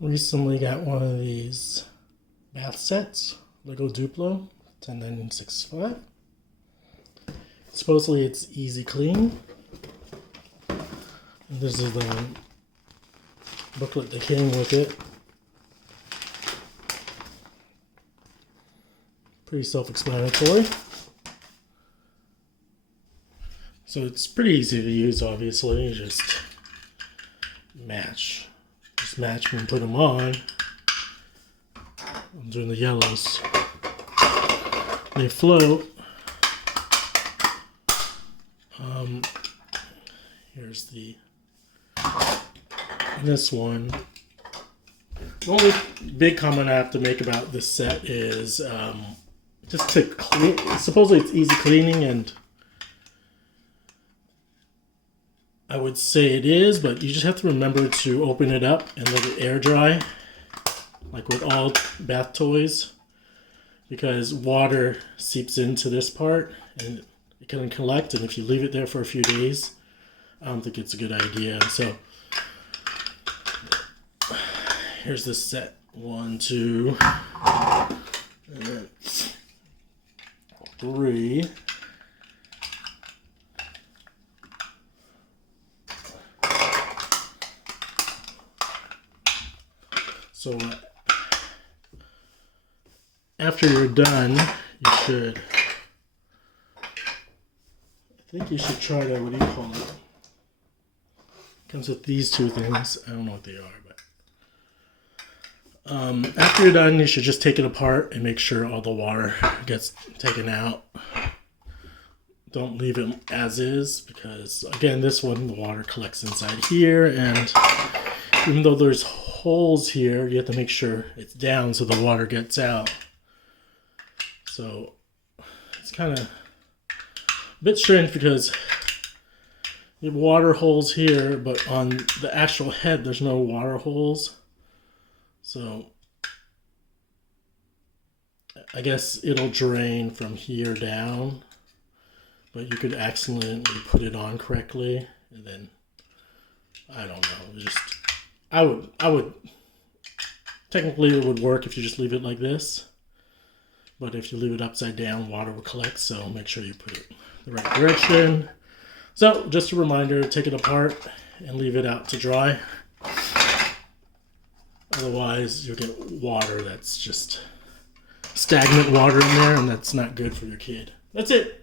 Recently got one of these bath sets, Lego Duplo, 10965. Supposedly it's easy clean. And this is the booklet that came with it. Pretty self-explanatory. So it's pretty easy to use, obviously. You just match. Just match and put them on. I'm doing the yellows. They float. Here's this one. The only big comment I have to make about this set is just to clean. Supposedly it's easy cleaning, and I would say it is, but you just have to remember to open it up and let it air dry, like with all bath toys, because water seeps into this part and it can collect, and if you leave it there for a few days, I don't think it's a good idea. And so here's this set. 1, 2, and then 3. So after you're done, I think you should try to, what do you call it? Comes with these two things. I don't know what they are, but after you're done, you should just take it apart and make sure all the water gets taken out. Don't leave it as is, because again, this one, the water collects inside here, and even though there's holes here, you have to make sure it's down so the water gets out. So it's kind of a bit strange because you have water holes here, but on the actual head there's no water holes. So I guess it'll drain from here down, but you could accidentally put it on correctly, and then I don't know, just I would technically it would work if you just leave it like this, but if you leave it upside down, water will collect, so make sure you put it the right direction. So just a reminder, take it apart and leave it out to dry. Otherwise you'll get water that's just stagnant water in there, and that's not good for your kid. That's it.